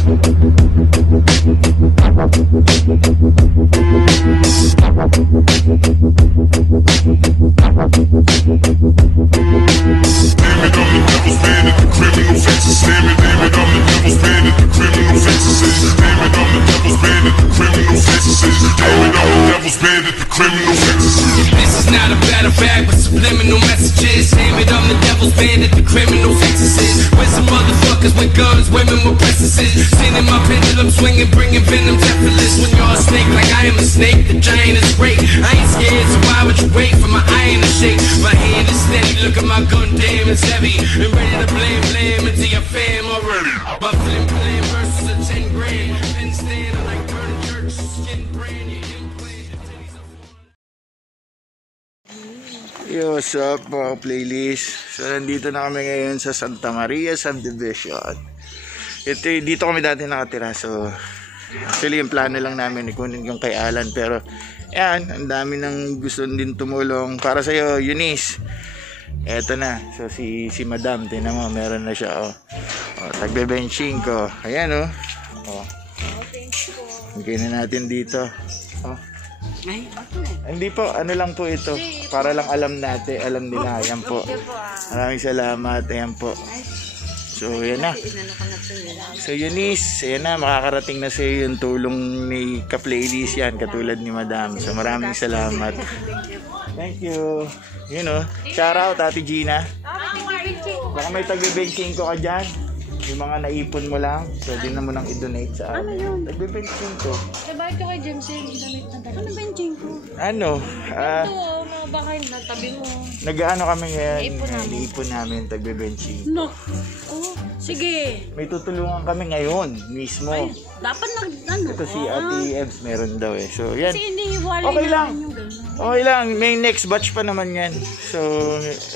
This is not a battle bag, but subliminal messages. Damn it, I'm the devil's bandit, the criminal exorcist. With some motherfuckers with guns, women with princesses. Seen in my pendulum swinging, bringing venom effortless. When you're a snake like I am a snake, the giant is great. I ain't scared, so why would you wait for my iron to shake? My hand is steady, look at my gun, damn it's heavy. And ready to blame into your fam already. My flim flam versus a 10 grand. Pin stand, I like burning church, skin brand. You implant, your titties are Yo, what's up mga playlist? So nandito na kami ngayon sa Santa Maria Subdivision. Dito kami dati nakatira. So actually yung plano lang namin ikunin yung kay Alan. Pero yan, ang dami nang gusto din tumulong. Para sa'yo, Eunice. Eto na. So si Madam, tingnan mo, meron na siya. Tagbe-benching ko. Ayan oh. Higay na natin dito. Ay, hindi po, ano lang po ito. Para lang alam nila. Ayan po. Maraming salamat. Ayan po. So, yan na. So, Eunice, ayan na. Makakarating na sa iyo yung tulong ni ka-playlist yan. Katulad ni Madam. So, maraming salamat. Thank you. You know, shout out, Ate Gina. Baka may tagbe-benching ko ka dyan. Yung mga naipon mo lang, pwede na mo nang i-donate sa akin. Ano yun? Tagbe-benching ko. Bakit ko kay Jensen? I-donate na tayo. Ano benching ko? Ano? Ito, baka natabi mo. Nag-ano kami ngayon? Naipon namin, tagbe-benching. No. Oh, sige. May tutulungan kami ngayon mismo. Ay, dapat ano? Ito si Ate Ebs meron daw eh. So yan. Kasi inihiwalay Okay lang. yung gano'n. Okay lang. May next batch pa naman yan. So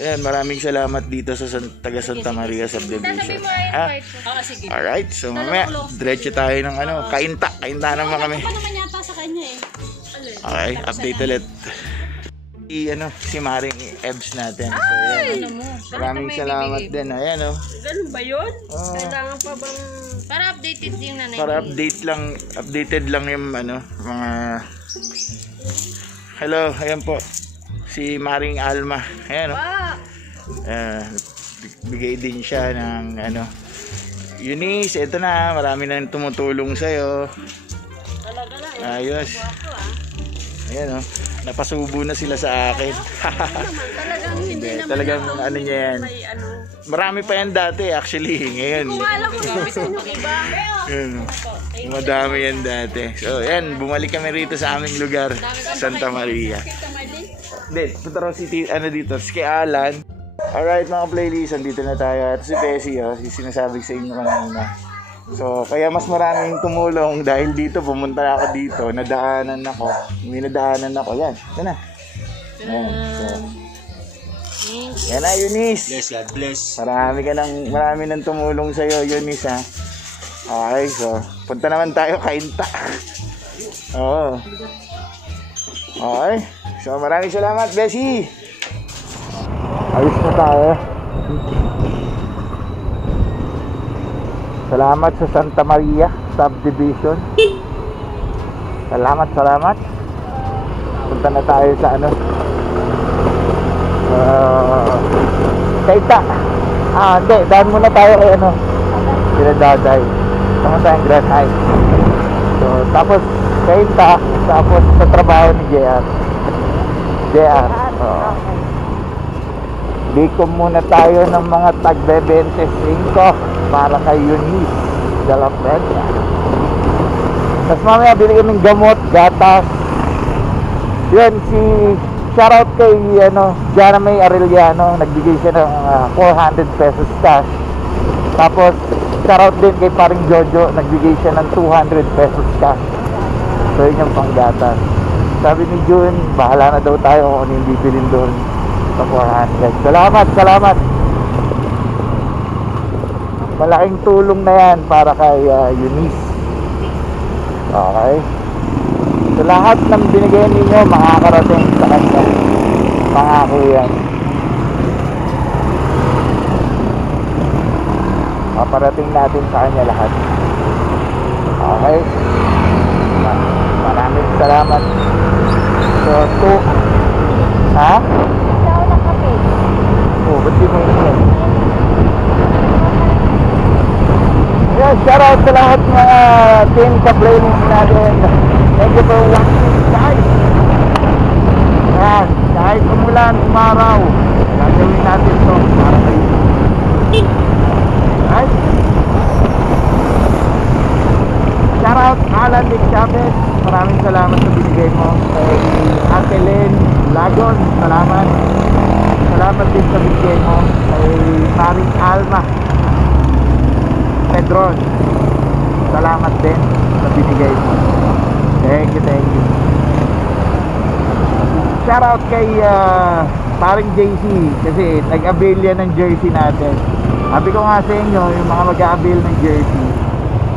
yan, maraming salamat dito sa taga Santa Maria Subdivision. Oo, sige. Alright. So mamaya, diretso tayo ng ano, kainta naman kami. Ano naman yata sa kanya eh. Okay, update ulit. Si Maring Ebs natin. So yan. Maraming salamat din. Ayan oh. Ganun ba yun? Kailangan pa bang... Para updated yung nanay. Para updated lang yung mga... Hello, ayan po. Si Maring Alma. Ayan o. Bigay din siya ng Eunice, ito na. Marami na tumutulong sa'yo. Ayos. Ayan o. Napasubo na sila sa akin. Talagang hindi naman. Talagang ano niya yan. Marami pa yan dati actually. Ngayon. Kung alam ko yung gusto mo iba. Madami yan dati. So yan, bumalik kami rito sa aming lugar, Santa Maria. Hindi, punta raw dito, si kay Alan. Alright mga playlist, andito na tayo. Ito si Bessie, sinasabi sa inyo kanina. So, kaya mas maraming tumulong dahil dito, pumunta ako dito, may nadaanan ako. Yan, ito na. Yan, so. Yan na, Eunice. Bless, God bless. Marami nang tumulong sa'yo, Eunice, ha. Okay, so, punta naman tayo kainta. Oo. Okay. So, maraming salamat, Bessie. Ayos na tayo. Salamat sa Santa Maria Subdivision. Salamat. Punta na tayo sa kainta. Hindi. Daan muna tayo kay Pinadaday. Tama tayong Grand Heights. So, tapos kainta. Tapos sa trabaho ni JR. Bikom muna tayo ng mga tagbe-25 para kay Eunice de la Peña. Tapos mamaya bili kaming gamot, gatas. Yun, shoutout kay Jana May Arellano. Nagbigay siya ng 400 pesos cash. Tapos shoutout din kay paring Jojo. Nagbigay siya ng 200 pesos cash. So yun yung panggatas. Sabi ni June, bahala na daw tayo kung ano yung bibilin doon sa 400. Salamat. Malaking tulong na yan para kay Eunice. Okay. So lahat ng binigay ninyo makakarating sa kanya. Pangako yan. Paparating natin sa kanya lahat. Okay? Maraming salamat. So, ha? Ikaw na kape. Oh, ba't di mo yun? Yes, shoutout sa lahat mga team sa playlist natin. Thank you for watching, guys. Yan, kahit umulan, umaraw, gagawin natin to para kayo. Right? Shoutout Alan Dick Chavez, maraming salamat sa binigay mo. Kay Ate Len Lagon, salamat. Salamat din sa binigay mo. Kay Maring Alma Pedron, salamat din sa binigay mo. Thank you, thank you. Shoutout kay paring JC kasi nag-avail yan ng jersey natin. Sabi ko nga sa inyo, yung mga mag-a-avail ng jersey,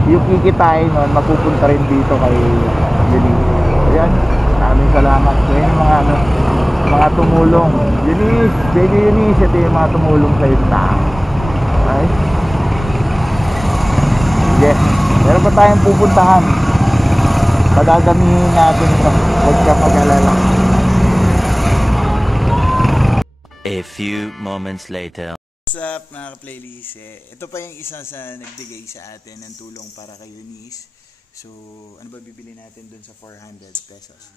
yung kikitain nun, mapupunta rin dito kay Eunice. Ayan, maraming salamat. So yun yung mga tumulong. Eunice, baby Eunice, ito yung mga tumulong sa yung tao. Okay? Yes, meron pa tayong pupuntahan. Padadamihin natin ito. Huwag ka mag-alala. A few moments later. What's up mga ka-playlist? Ito pa yung isa sa nagbigay sa atin ng tulong para kay Eunice. So, ano ba bibili natin dun sa 400 pesos?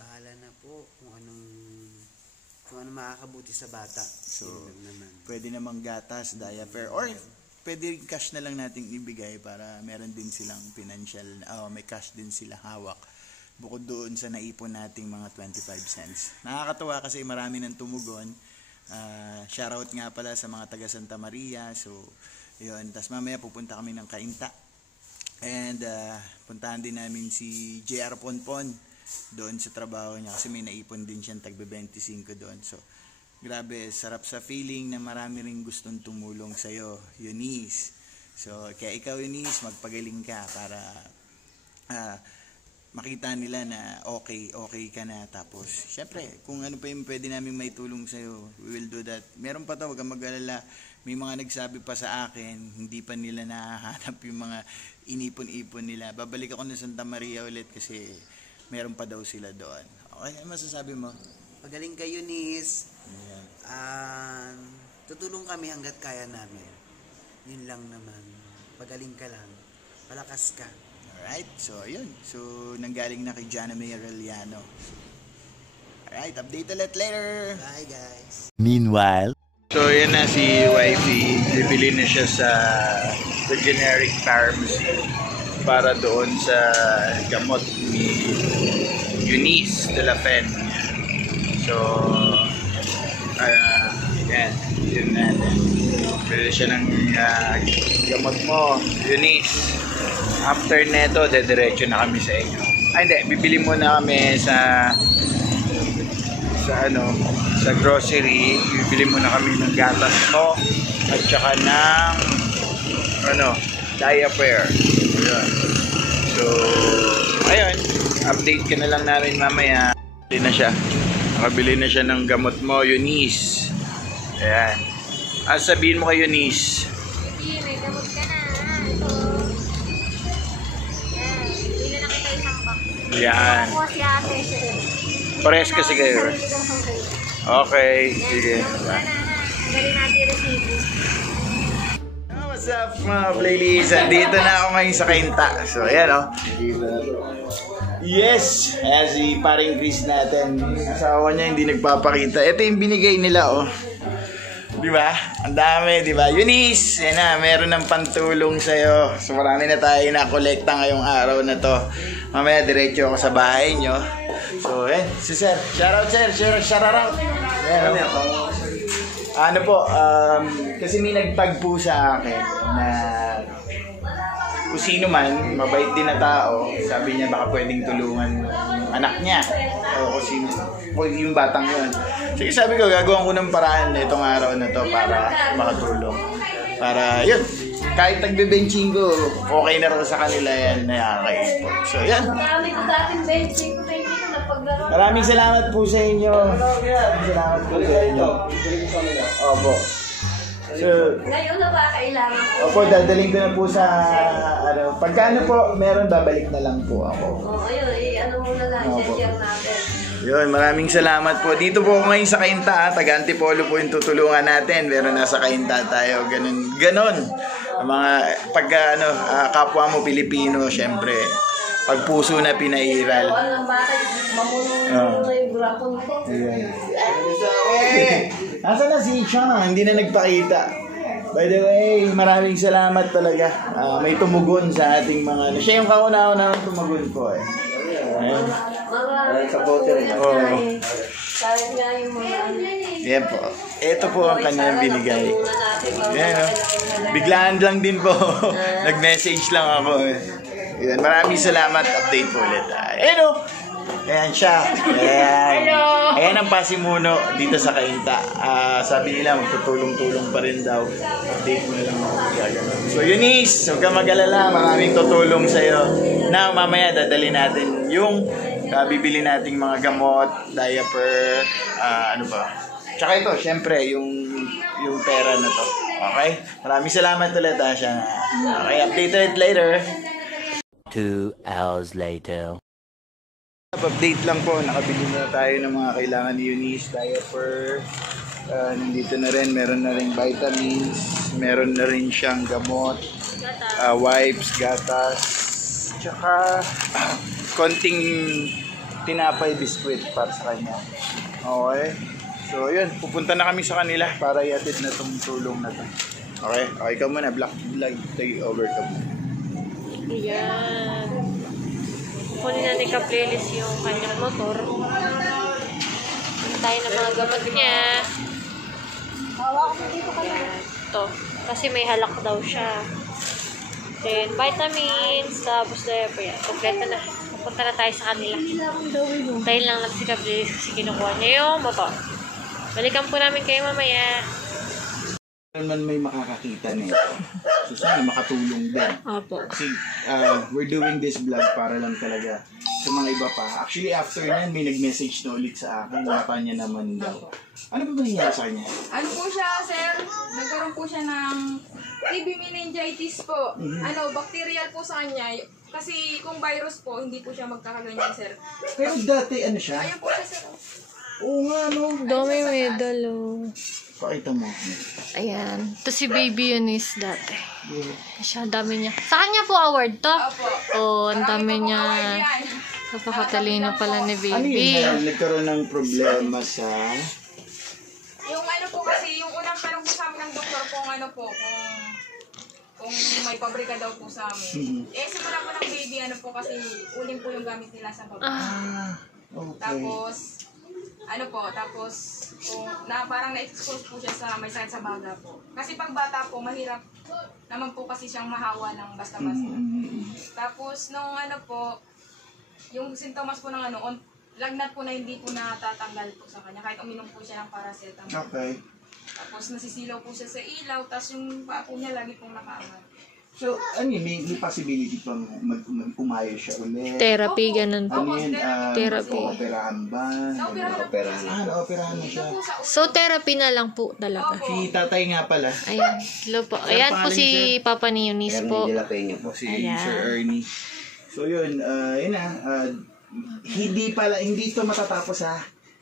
Bahala na po kung ano makakabuti sa bata. So, pwede namang gatas, diaper, or pwede cash na lang nating ibigay para meron din silang financial, may cash din sila hawak. Bukod doon sa naipon nating mga 25 cents. Nakakatuwa kasi marami nang tumugon. Shoutout nga pala sa mga taga Santa Maria. So, yun. Tapos mamaya pupunta kami ng Cainta. And puntahan din namin si JR Ponpon doon sa trabaho niya kasi may naipon din siyang tagbe 25 doon. So, grabe, sarap sa feeling na marami ring gustong tumulong sa'yo, Eunice. So, kaya ikaw, Eunice, magpagaling ka para makita nila na okay ka na. Tapos, syempre, kung ano pa yung pwede namin may tulong sa'yo, we will do that. Meron pa to, wag kang mag-alala. May mga nagsabi pa sa akin, hindi pa nila nahahanap yung mga inipon-ipon nila. Babalik ako na Santa Maria ulit kasi meron pa daw sila doon. Okay, ano masasabi mo? Pagaling ka, Eunice. Tutulong kami hanggat kaya namin. Yun lang naman. Pagaling ka lang. Palakas ka. Alright, so yun. So, nanggaling na kay Jana May Arellano. Alright, update ulit later. Bye, guys. Meanwhile, so, yan na si Wifey. Bibili na siya sa generic pharmacy para doon sa gamot ni Eunice de la Pen. So, yan. Yun na. Bibili siya ng gamot mo, Eunice. After neto, dediretso na kami sa inyo. Ay, hindi. Bibili muna kami sa grocery. Bibili muna kami ng gatas mo at saka ng diaper. Ayun. So, ayun. Update ka na lang namin mamaya. Bili na siya. Nakabili na siya ng gamot mo, Eunice. Ayan. Ang sabihin mo kay Eunice? Sige, may gamot ka na. Ito. Yan. Bili na kita isang box. Yan. Ako si ate. Pares kasi kayo. Okay. Sige. Galing natin resibo. What's up mga playlists? Andito na ako ngayon sa Cainta. So ayan Yes! Ayan si paring Chris natin. Asawa niya hindi nagpapakita. Ito yung binigay nila Diba? Ang dami, diba? Eunice! Yan na, meron ng pantulong sa'yo. So marami na tayo na-collecta ngayong araw na to. Mamaya diretso ako sa bahay nyo. So si Sir. Shoutout Sir! Shoutout! Ano po, kasi may nagtagpo sa akin na kung sino man, mabait din na tao, sabi niya baka pwedeng tulungan yung anak niya o kung sino, o yung batang yun. Sige, sabi ko, gagawin ko ng paraan itong araw na to para makatulong. Para yun, kahit tagbe-benching ko, okay na rin sa kanila yan na nakakaipon. So yan. Marami ko dating benching ko napaglaro. Maraming salamat po sa inyo. Salamat po sa inyo. Opo. So, Ngayon na ba kailangan ko? opo, dadaling ko na po sa, pagkano po, meron, babalik na lang po ako. Ayun, ano muna lang, Opo. share natin. Yun, maraming salamat po. Dito po ako ngayon sa Cainta, taga Antipolo po yung tutulungan natin. Pero nasa Cainta tayo, ganon. Mga kapwa mo Pilipino, syempre, pag puso na pinairal. Ang bakit, mamulong na yung grapon ko. Nasaan na si Sean? Hindi na nagpakita. By the way, maraming salamat talaga. May tumugon sa ating mga... Siya yung kauna-una tumugon po eh. Sa bote rin. Kahit nga yung mga... Yan po. Ito po ang kanyang binigay. Yan, no? Biglaan lang din po. Nag-message lang ako eh. Yan, maraming salamat. Update po ulit. Ayan o. Ayan siya. Ayan. Ayan ang pasimuno dito sa Cainta. Sabi nila, magtutulong-tulong pa rin daw. Update mo na lang ako. So Eunice, huwag ka mag-alala. Maraming tutulong sa'yo. Now, mamaya dadali natin yung bibili nating mga gamot, diaper, ano ba? Tsaka ito, syempre, yung pera na to. Okay? Maraming salamat ulit, Asha. Okay, updated later. 2 hours later. Update lang po, nakabili na tayo ng mga kailangan ni Eunice, diaper, nandito na rin, meron na rin vitamins, meron na rin siyang gamot, wipes, gatas, tsaka konting tinapay biskuit para sa kanya. Okay? So yun, pupunta na kami sa kanila para iatid na itong tulong na to. Okay? Okay ka muna, vlog take over ka muna. Ayan. Kunin natin ka-playlist yung kanyang motor. Tayo ng mga gamot niya. Ito. Kasi may halak daw siya. Then, vitamins. Tapos, yan. Kompleto na. Pupunta na tayo sa kanila. Dahil lang natin si ka-playlist kasi kinukuha niya yung motor. Balikan po namin kayo mamaya. Man may makakakita nito. So sana makatulong din. Opo. Kasi we're doing this vlog para lang talaga sa mga iba pa. Actually after yan may nag-message na ulit sa akin. Napa niya naman daw. Ano ba nangyari sa kanya? Ano po siya, sir? Nagkaroon po siya ng TB meningitis po. Bacterial po sa kanya. Kasi kung virus po, hindi po siya magkakaganyan, sir. Pero dati ano siya? Ayan po siya, sir. Oo nga no. Dami medal, oh. Pakita mo. Ayan. Ito si Baby Eunice dati. Siya, ang dami niya. Sa kanya po award to? Opo. Oh, ang dami Marami po niya. award yan. Napakatalino pala ni Ano Baby. yun? Nagkaroon ng problema sa... Yung ano po kasi, yung unang tanong po sa amin ng doktor kung ano po, kung may pabrika daw po sa amin. Simula po ng baby, ano po kasi, uling po yung gamit nila sa baba. Okay. Tapos, kung parang na-expose po siya sa may sakit sa baga po. Kasi pag bata po, mahirap naman po kasi siyang mahawa ng basta-basta. Tapos, nung yung sintomas po ng lagnat po na hindi po natatanggal po sa kanya. Kahit uminom po siya ng paracetamol. Okay. Tapos nasisilaw po siya sa ilaw, tapos yung paa po niya lagi pong nakaangat. So, may possibility pang mag-umayo siya ulit? Therapy, ganun po. Ano yun? Therapy. Operahan ba? Naoperahan na siya. So, therapy na lang po talaga. Si tatay nga pala. Ayan. Hello po. Ayan po si Papa ni Eunice po. Si Ayan. Sir Ernie. So yun, yun na. Hindi to matatapos ha.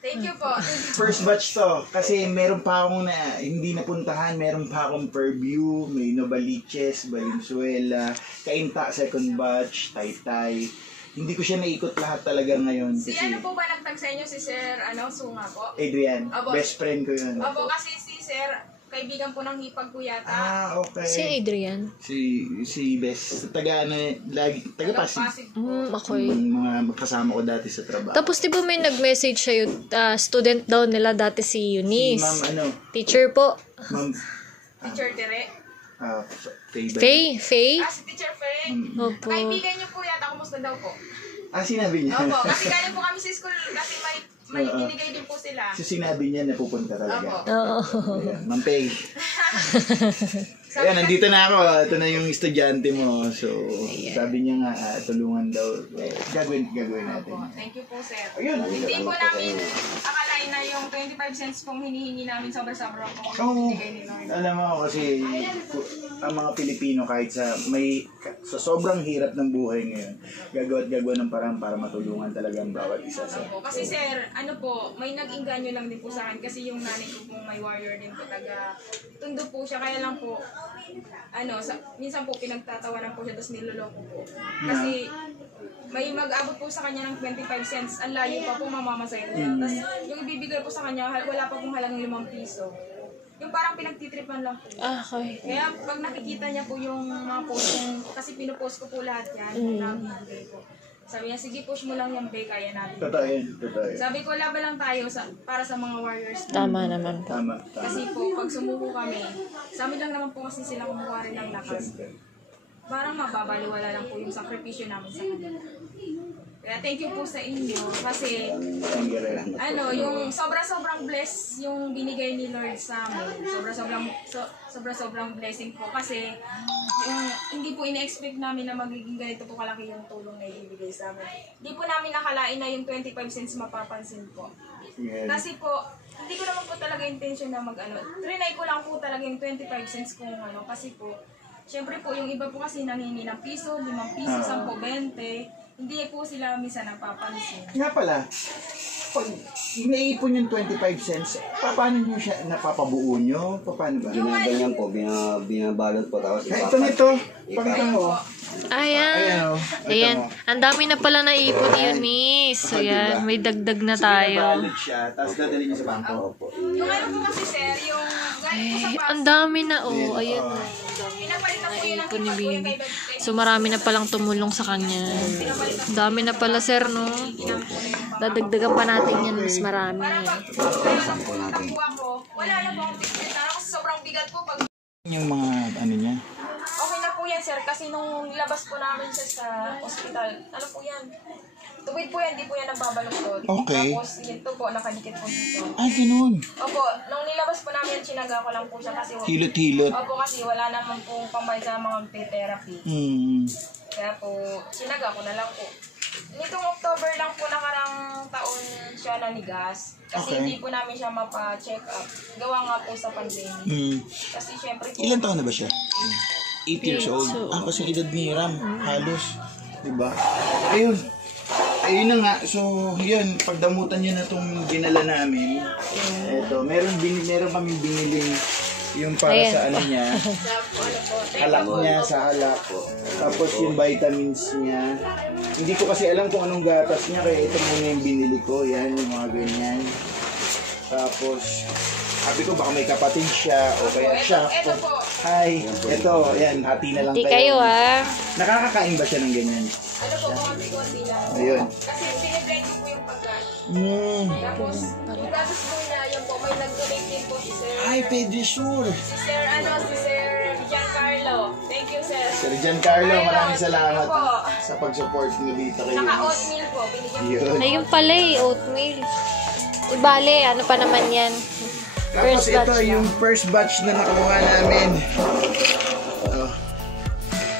Thank you po. First batch to. Kasi meron pa akong hindi napuntahan. Meron pa akong Fairview, may Novaliches, Valenzuela, Cainta, second batch, Taytay. Hindi ko siya naikot lahat talaga ngayon. Si ano po ba nagtag sa inyo? Si Sir Sunga po? Adrian, Opo. best friend ko yun. Opo, kasi si Sir, kaibigan po ng hipag po yata. Okay. Si Adrian. Si Best. Taga Pasig. Pasig po. Okay. Yung mga kasama ko dati sa trabaho. Tapos di ba may nag-message sa'yo, student daw nila dati si Si Eunice. Ma'am Teacher po. Ma'am, Teacher Tere. Faye? Faye? Si Teacher Faye. Opo. Kaibigan niyo po yata, kumusta daw po? Sinabi niya. Opo, kasi galing po kami sa school, kasi may binigay din po sila. So sinabi niya na pupunta talaga. Opo. Oo. Ayan, Ma'am Pei. Ayan, nandito na ako. Ito na yung estudyante mo. So, sabi niya nga, tulungan daw. Gagawin natin. Opo, thank you po, sir. Ayun. Hindi po namin akalain na yung 25 cents pong hinihingi namin sobra-sobra po. Oo. Binigay ni Lord. Alam mo kasi ang mga Pilipino kahit sa sobrang hirap ng buhay ngayon, gagawa ng parang para matulungan talaga ang bawat isa sa. Kasi sir, ano po, may nag-inganyo lang din po sa akin kasi yung nanay ko pong may warrior din po, taga Tondo po siya, kaya lang po minsan po pinagtatawanan po siya tapos niloloko po. Kasi may mag-abot po sa kanya ng 25 cents, ang layo pa po mamamasahin niya. Tapos yung ibibigay po sa kanya, wala pa pong halagang 5 piso. Yung parang pinagtitripan lang po. Okay. Kaya pag nakikita niya po yung mga post, kasi pinupost ko po lahat yan, nabibigay ko. Sabi niya, sige push mo lang yung bay, kaya natin. Totoo yan. Sabi ko, laban lang tayo para sa mga warriors. Tama naman po. Tama. Kasi po, pag sumuko kami, sa amin lang naman po kasi sila kumuha rin ng lakas. Parang mababaliwala lang po yung sakripisyo namin sa kanila. Kaya thank you po sa inyo kasi yung sobra-sobrang bless yung binigay ni Lord sa amin. Sobra-sobrang blessing po kasi yung hindi po ina-expect namin na magiging ganito po kalaki yung tulong na ibibigay sa amin. Hindi po namin nakalain na yung 25 cents mapapansin po. Kasi po, hindi ko naman po talaga intention na trinay ko lang po talaga yung 25 cents kung kasi po, syempre po yung iba po kasi nangingi ng piso, 5 piso, 10, 20. Hindi po sila minsan napapansin. Nga pala, pag inaipon yung 25 cents, paano nyo siya napapabuo nyo? Paano ba? Ginaganyan po, binabalot po tapos Ito. Pakita mo. Ayan. Ayan. Ang dami na pala naipon yun, miss. So, yan. May dagdag na tayo. Binabalot siya, tapos dadali nyo sa bangko. Yung po kasi sir, yung galing po sa Ang dami na, Ayan. pinapalitan po yun ng Ipon ni iba po yung Bibi. kay So, marami na palang tumulong sa kanya. Ang dami na pala, sir, no? Dadagdagan pa natin yan, mas marami. nakuha ko. Wala na po akong ticket. Kasi sobrang bigat po pag Yung mga niya? okay na po yan sir, kasi nung nilabas po namin siya sa ospital, po yan? Tuwid po yan, di po yan nagbabaluktot. Okay. Tapos ito po, nakadikit po dito. Ganun. Opo, nung nilabas po namin, chinaga ko lang po siya kasi Hilot-hilot. Opo, kasi wala naman pong pambayad sa mga therapy. Kaya po, chinaga ko na lang po. Nitong October lang po nakarang taon siya nanigas. Kasi hindi po namin siya mapa-check up. Gawa nga po sa pandemic. Kasi syempre po... Ilan taon na ba siya? 8 years old. Kasi edad ni Ram. Halos. Diba? Ayun na nga. So, yun. Pagdamutan nyo na itong dinala namin. Ito. Meron kaming biniling yung para sa niya. Halak niya sa halak. Tapos yung vitamins niya. Hindi ko kasi alam kung anong gatas niya. Kaya ito muna yung binili ko. Yan, yung mga ganyan. Tapos, sabi ko baka may kapatid siya o kaya siya. Ito po. Hi. Ito, yan. Hati na lang Hindi kayo, Nakakakain ba siya ng ganyan? Konti lang. Ayun. Kasi siniblend ko po yung pagkain. Tapos, yung gatas po na yun po, may nag-donate din po si Sir. Ay, Pedisure. Si Sir Giancarlo. Thank you, Sir. Sir Giancarlo, maraming salamat Thank you po. sa pag-support mo dito kayo. Naka-oatmeal po, binigyan ko. Ayun pala oatmeal. Ibale, ano pa naman yan? Tapos First ito batch yung first batch na nakuha namin.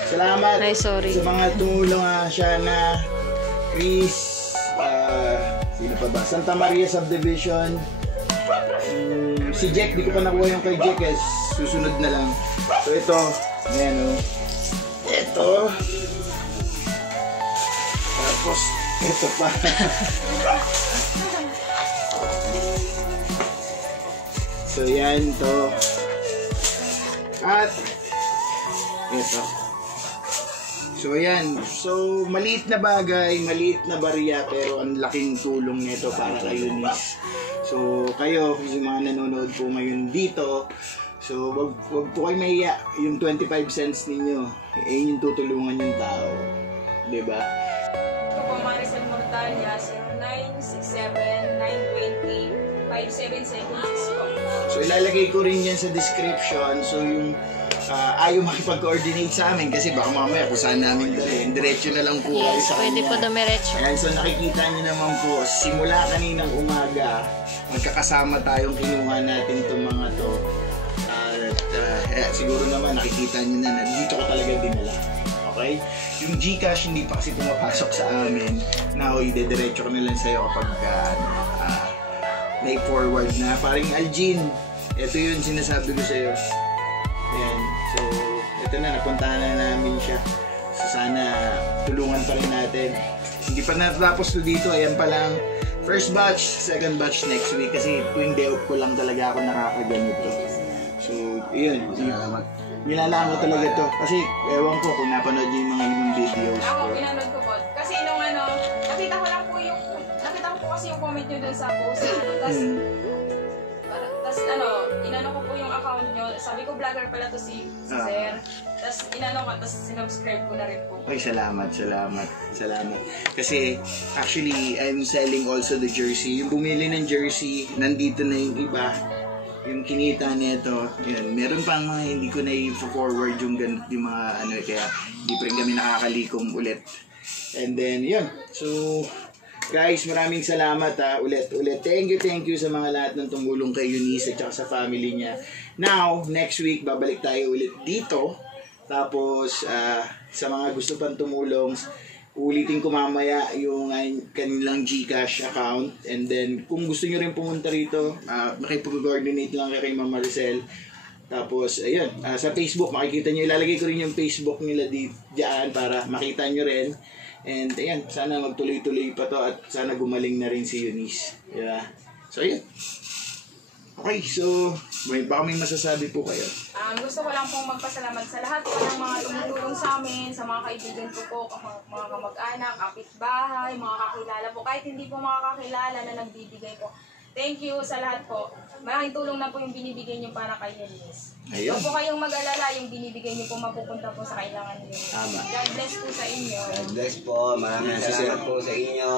Salamat Ay, sorry. sa mga tumulong Shana, Chris, sino pa ba? Santa Maria Subdivision. Si Jack, di ko pa nakuha yung kay Jack susunod na lang. So ito, ayan ito. Tapos ito pa. So yan to. At ito. So ayan, so maliit na bagay, maliit na barya pero ang laking tulong nito para kay Eunice. So kayo, yung mga nanonood po ngayon dito, so wag po kayo mahiya, yung 25 cents ninyo, yung tutulungan yung tao. Diba? Ito po, Maricel Mortalia, 0967-920-5776 po. So ilalagay ko rin yan sa description. So yung ayaw makipag-coordinate sa amin kasi baka mamaya kung saan namin dalhin, diretso na lang po kayo sa Pwede po dumiretso. Ayan, so nakikita nyo naman po, simula kaninang umaga, magkakasama tayong kinuha natin itong mga to. At siguro naman nakikita nyo na dito ko talaga dinala. Okay? Yung GCash hindi pa kasi pumapasok sa amin. Now, idediretso ko na lang sa'yo kapag may forward na. Parang Aljin, ito yun sinasabi ko sa'yo. Ayan. So, ito na, napuntahan na namin siya. So, sana tulungan pa rin natin. Hindi pa natapos to dito. Ayan pa lang. First batch, second batch next week. Kasi tuwing day off ko lang talaga ako nakakaganito. So, yun. Nilalaan ko talaga to. Kasi, ewan ko kung napanood yung mga ibang videos ko. Ako, pinanood ko po. Kasi nung nakita ko lang po kasi yung comment nyo dun sa post. Tapos inano ko po yung account nyo. Sabi ko, vlogger pala to si Sir. Tapos tapos sinubscribe ko na rin po. Ay, salamat. Kasi, actually, I'm selling also the jersey. Yung bumili ng jersey, nandito na yung iba. Yung kinita nito, yun. Meron pang mga hindi ko na i-forward yung ganun, yung mga kaya hindi pa rin kami nakakalikom ulit. And then, yun. So, guys, maraming salamat ulit. Thank you sa mga lahat ng tumulong kay Eunice at saka sa family niya. Now, next week, babalik tayo ulit dito. Tapos, sa mga gusto pang tumulong, ulitin ko mamaya yung kanilang GCash account. And then, kung gusto nyo rin pumunta rito, makipag-coordinate lang kay Ma'am Maricel. Tapos, ayun, sa Facebook, makikita nyo, ilalagay ko rin yung Facebook nila diyan para makita nyo rin. And ayan, sana magtuloy-tuloy pa to at sana gumaling na rin si Eunice. Yeah. So, ayun. Okay, so, baka may masasabi po kayo. Gusto ko lang pong magpasalamat sa lahat po ng mga tumutulong sa amin, sa mga kaibigan ko po, mga kamag-anak, kapitbahay, mga kakilala po. Kahit hindi po mga kakilala na nagbibigay po. Thank you sa lahat po. Malaking tulong na po yung binibigay niyo para kay Eunice. Ayun. Huwag po kayong mag-alala, yung binibigay niyo po mapupunta po sa kailangan niyo. Tama. God bless po sa inyo. God bless po. Maraming salamat po sa inyo.